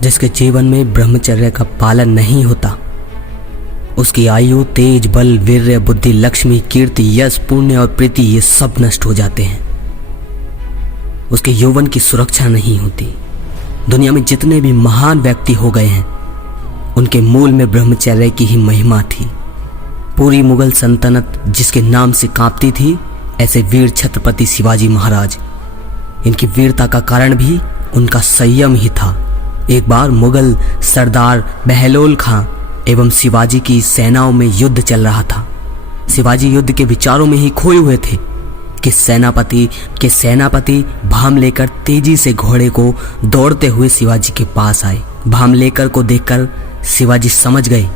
जिसके जीवन में ब्रह्मचर्य का पालन नहीं होता, उसकी आयु, तेज, बल, वीर्य, बुद्धि, लक्ष्मी, कीर्ति, यश, पुण्य और प्रीति ये सब नष्ट हो जाते हैं। उसके यौवन की सुरक्षा नहीं होती। दुनिया में जितने भी महान व्यक्ति हो गए हैं, उनके मूल में ब्रह्मचर्य की ही महिमा थी। पूरी मुगल सल्तनत जिसके नाम से कांपती थी, ऐसे वीर छत्रपति शिवाजी महाराज, इनकी वीरता का कारण भी उनका संयम ही था। एक बार मुगल सरदार बहलोल खां एवं शिवाजी की सेनाओं में युद्ध चल रहा था। शिवाजी युद्ध के विचारों में ही खोए हुए थे कि सेनापति भाम लेकर तेजी से घोड़े को दौड़ते हुए शिवाजी के पास आए। भाम लेकर को देखकर शिवाजी समझ गए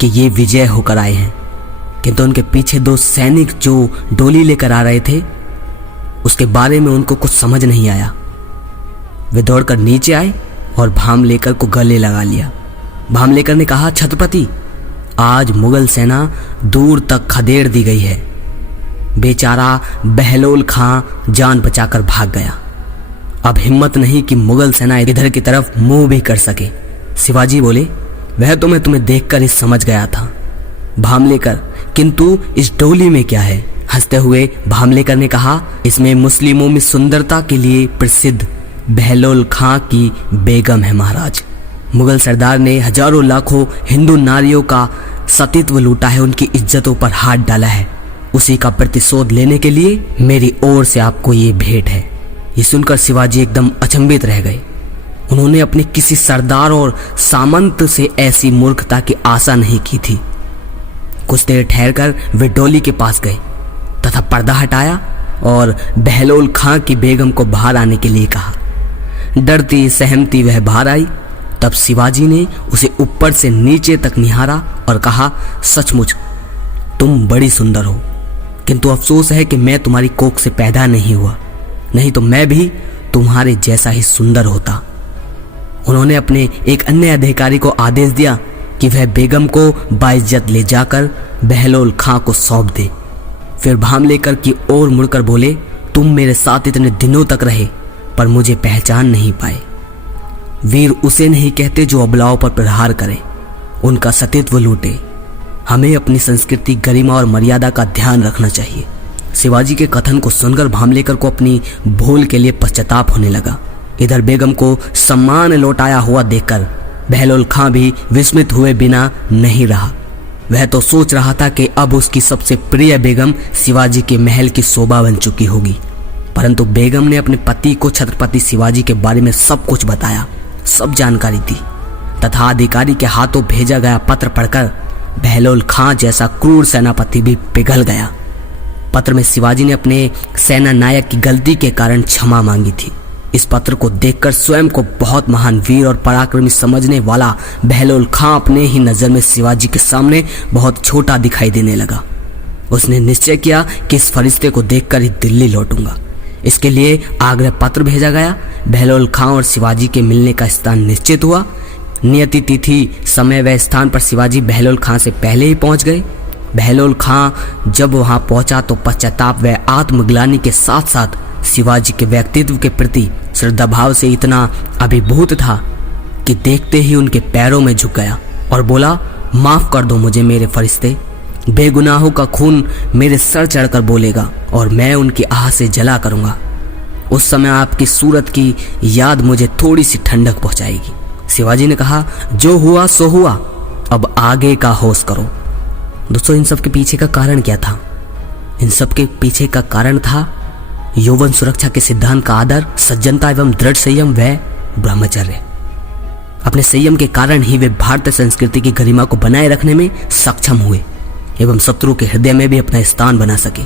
कि ये विजय होकर आए हैं, किंतु उनके पीछे दो सैनिक जो डोली लेकर आ रहे थे, उसके बारे में उनको कुछ समझ नहीं आया। वे दौड़कर नीचे आए और भाम लेकर को गले लगा लिया। भाम लेकर ने कहा, छत्रपति, आज मुगल सेना दूर तक खदेड़ दी गई है। बेचारा बहलोल खां जान बचाकर भाग गया। अब हिम्मत नहीं कि मुगल सेना इधर की तरफ मुंह भी कर सके। शिवाजी बोले, वह तो मैं तुम्हें देखकर ही समझ गया था भाम लेकर, किंतु इस डोली में क्या है? हंसते हुए भाम लेकर ने कहा, इसमें मुस्लिमों में सुंदरता के लिए प्रसिद्ध बहलोल खां की बेगम है महाराज। मुगल सरदार ने हजारों लाखों हिंदू नारियों का सतीत्व लूटा है, उनकी इज्जतों पर हाथ डाला है। उसी का प्रतिशोध लेने के लिए मेरी ओर से आपको ये भेंट है। ये सुनकर शिवाजी एकदम अचंभित रह गए। उन्होंने अपने किसी सरदार और सामंत से ऐसी मूर्खता की आशा नहीं की थी। कुछ देर ठहरकर वे डोली के पास गए तथा पर्दा हटाया और बहलोल खां की बेगम को बाहर आने के लिए कहा। डरती सहमती वह बाहर आई। तब शिवाजी ने उसे ऊपर से नीचे तक निहारा और कहा, सचमुच तुम बड़ी सुंदर हो, किंतु अफसोस है कि मैं तुम्हारी कोख से पैदा नहीं हुआ, नहीं तो मैं भी तुम्हारे जैसा ही सुंदर होता। उन्होंने अपने एक अन्य अधिकारी को आदेश दिया कि वह बेगम को बाइज्जत ले जाकर बहलोल खां को सौंप दे। फिर भाम लेकर की ओर मुड़कर बोले, तुम मेरे साथ इतने दिनों तक रहे पर मुझे पहचान नहीं पाए। वीर उसे नहीं कहते जो अबलाओं पर प्रहार करे, उनका सतीत्व लूटे। हमें अपनी संस्कृति, गरिमा और मर्यादा का ध्यान रखना चाहिए। शिवाजी के कथन को सुनकर भाम लेकर को अपनी भूल के लिए पश्चाताप होने लगा। इधर बेगम को सम्मान लौटाया हुआ देखकर बहलोल खां भी विस्मित हुए बिना नहीं रहा। वह तो सोच रहा था कि अब उसकी सबसे प्रिय बेगम शिवाजी के महल की शोभा बन चुकी होगी, परंतु बेगम ने अपने पति को छत्रपति शिवाजी के बारे में सब कुछ बताया, सब जानकारी दी तथा अधिकारी के हाथों भेजा गया पत्र पढ़कर बहलोल खां जैसा क्रूर सेनापति भी पिघल गया। पत्र में शिवाजी ने अपने सेना नायक की गलती के कारण क्षमा मांगी थी। इस पत्र को देखकर स्वयं को बहुत महान वीर और पराक्रमी समझने वाला बहलोल खां अपने ही नजर में शिवाजी के सामने बहुत छोटा दिखाई देने लगा। उसने निश्चय किया कि इस फरिश्ते को देखकर ही दिल्ली लौटूंगा। इसके लिए आग्रह पत्र भेजा गया। बहलोल खां और शिवाजी के मिलने का स्थान निश्चित हुआ। नियति तिथि, समय व स्थान पर शिवाजी बहलोल खां से पहले ही पहुंच गए। बहलोल खां जब वहां पहुंचा तो पश्चाताप व आत्मग्लानि के साथ साथ शिवाजी के व्यक्तित्व के प्रति श्रद्धा भाव से इतना अभिभूत था कि देखते ही उनके पैरों में झुक गया और बोला, माफ कर दो मुझे मेरे फरिश्ते, बेगुनाहों का खून मेरे सर चढ़कर बोलेगा और मैं उनकी आह से जला करूंगा। उस समय आपकी सूरत की याद मुझे थोड़ी सी ठंडक पहुंचाएगी। शिवाजी ने कहा, जो हुआ सो हुआ, अब आगे का होश करो। दोस्तों, इन सब के पीछे का कारण क्या था? इन सब के पीछे का कारण था यौवन सुरक्षा के सिद्धांत का आदर, सज्जनता एवं दृढ़ संयम व ब्रह्मचर्य। अपने संयम के कारण ही वे भारतीय संस्कृति की गरिमा को बनाए रखने में सक्षम हुए एवं शत्रु के हृदय में भी अपना स्थान बना सके।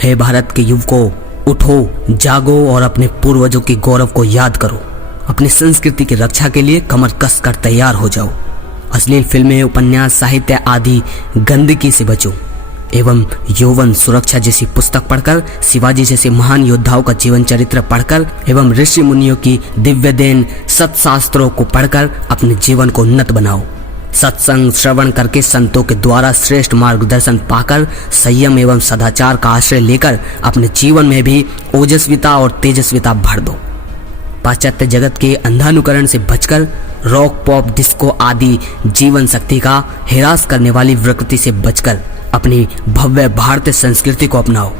हे भारत के युवकों, उठो, जागो और अपने पूर्वजों के गौरव को याद करो। अपनी संस्कृति की रक्षा के लिए कमर कस कर तैयार हो जाओ। अश्लील फिल्में, उपन्यास, साहित्य आदि गंदगी से बचो एवं यौवन सुरक्षा जैसी पुस्तक पढ़कर, शिवाजी जैसे महान योद्धाओं का जीवन चरित्र पढ़कर एवं ऋषि मुनियों की दिव्य देन सत्शास्त्रों को पढ़कर अपने जीवन को उन्नत बनाओ। सत्संग श्रवण करके संतों के द्वारा श्रेष्ठ मार्गदर्शन पाकर संयम एवं सदाचार का आश्रय लेकर अपने जीवन में भी ओजस्विता और तेजस्विता भर दो। पाश्चात्य जगत के अंधानुकरण से बचकर रॉक, पॉप, डिस्को आदि जीवन शक्ति का हिरास करने वाली प्रकृति से बचकर अपनी भव्य भारतीय संस्कृति को अपनाओ।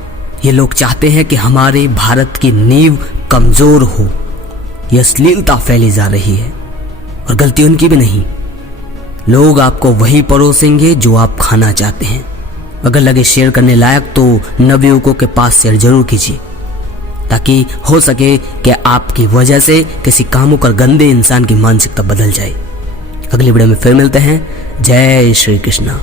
ये लोग चाहते हैं कि हमारे भारत की नींव कमजोर हो। यह अश्लीलता फैली जा रही है और गलती उनकी भी नहीं। लोग आपको वही परोसेंगे जो आप खाना चाहते हैं। अगर लगे शेयर करने लायक तो नवयुवकों के पास शेयर जरूर कीजिए, ताकि हो सके कि आपकी वजह से किसी कामुक और गंदे इंसान की मानसिकता बदल जाए। अगली वीडियो में फिर मिलते हैं। जय श्री कृष्णा।